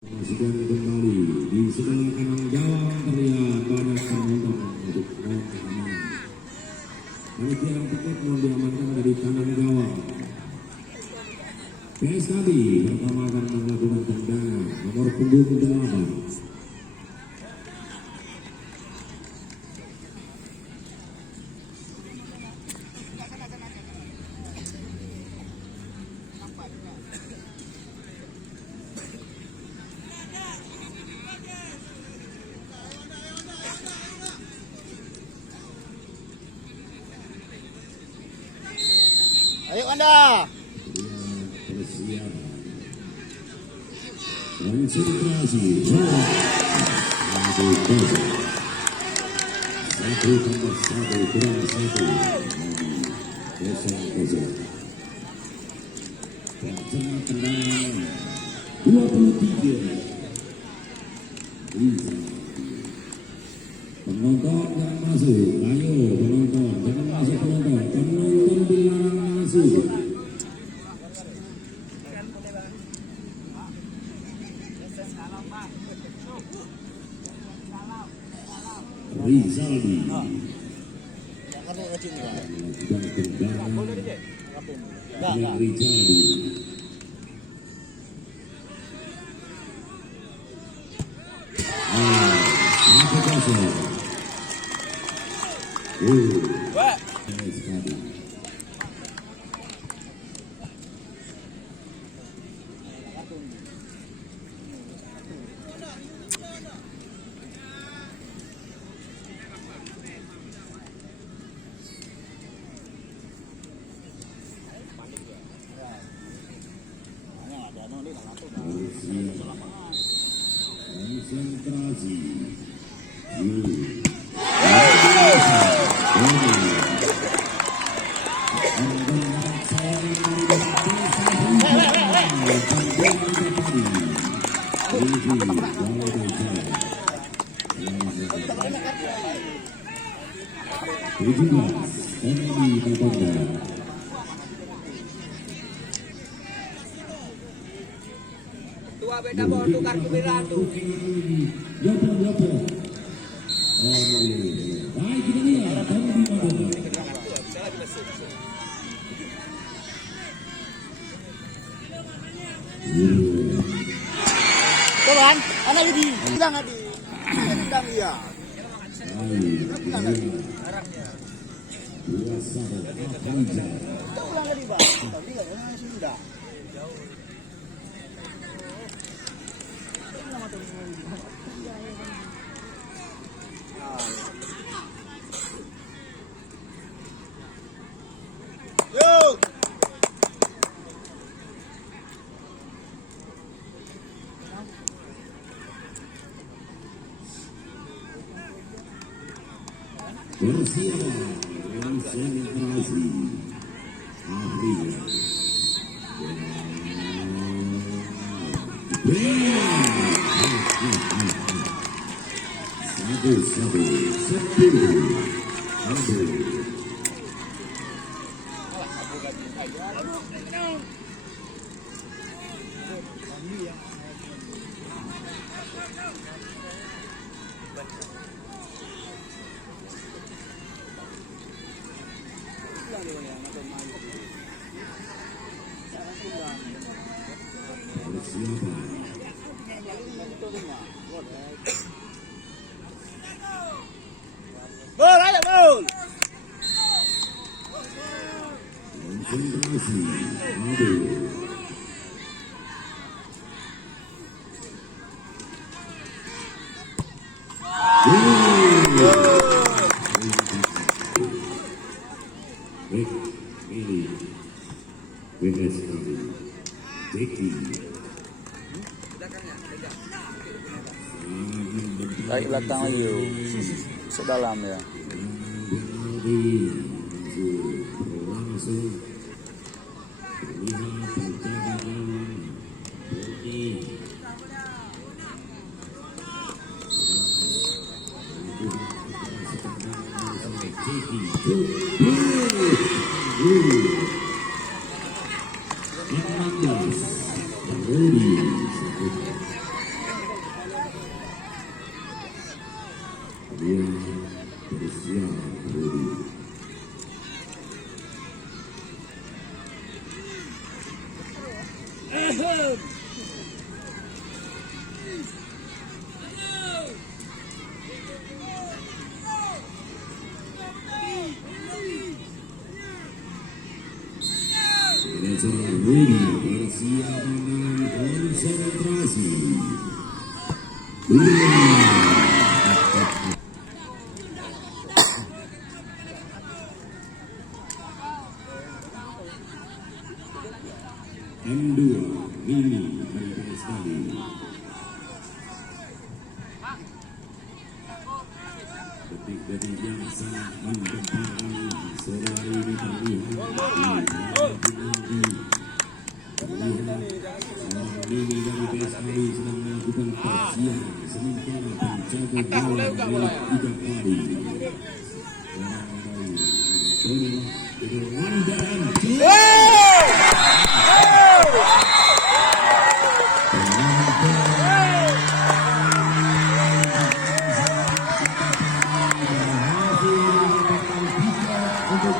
Sudah kembali di sebelah kanan gawang terlihat banyak penonton untuk mohon keamanan. Panitia tiket mohon diamankan dari kanan gawang. PSKB pertama akan melakukan tendangan nomor punggung 8. Ayo Anda. Persiapan. Konsentrasi. Satu tambah satu kurang satu. Kosong. Pelaksana tendangan 23. Bisa. Penonton jangan masuk. Ayo penonton jangan masuk penonton. Penonton dilarang masuk. Rizaldi melakukan tendangan dengan Rizaldi. Satu kosong. Sekali. Konsentrasi. Tua beda mau tukar kemerah tuh. Jopo. Baik kita lihat kamu di mana. Tuan, Anda lagi. Bilang tadi. Bilang iya. Dua sahabat Hamzah. Kita pulang tadi, Bang. Tadi kan sudah. Yo. Persiapan konsentrasi Afrika. Satu 10. Bol, ayo bol. Konsentrasi Ade. Ini PSKB Jeki. Tarik belakang lagi yuk. Sedalam ya. Langsung terlihat penjagaan Bodi. Jeki. Bodi. Dia bersiap Rudi. Manajer Rudi bersiap dengan konsentrasi. M2 Mimi dari sekali. Detik-detik yang sangat menggemparkan sore hari ini terlihat Mimi dari PSKD sedang melakukan persiapan sementara penjaga gawang milik Ida Padi. Untuk